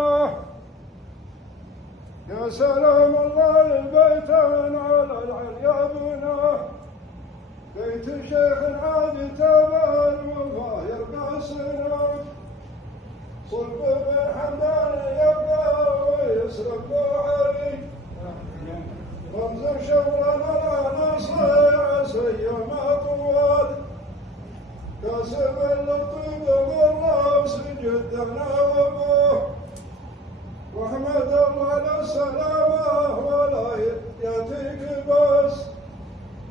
غيابنا. يا سلام الله البيتين على العريابنا، بيت شيخ عاد تبان وظاهر قاسنا، صلب بن حمدان يبقى ويسرق علي، رمز شورنا لا نصيع سيما طوال، كاسب اللطيف بالراس جدنا وابوه، واحمد الله للسلامة ولا يأتيك بس،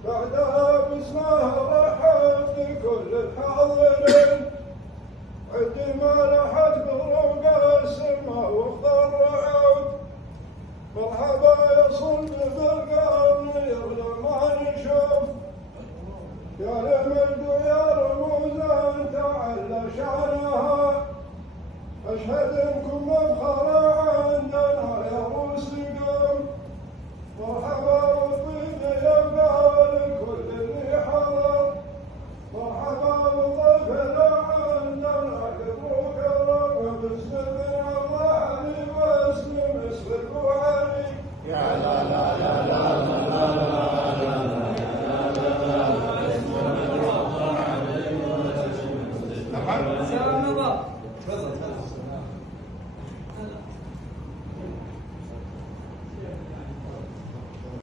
بعدها باسمه رحب لكل الحاضرين، عندما لحت بروق السماء واخضر رعود، مرحبا يا صلب بالقرن يغلى ما نشوف، يا لمجد يا رموزا تعلى شانها، أشهد انكم مفخرة عندنا يا روسكم، مرحبا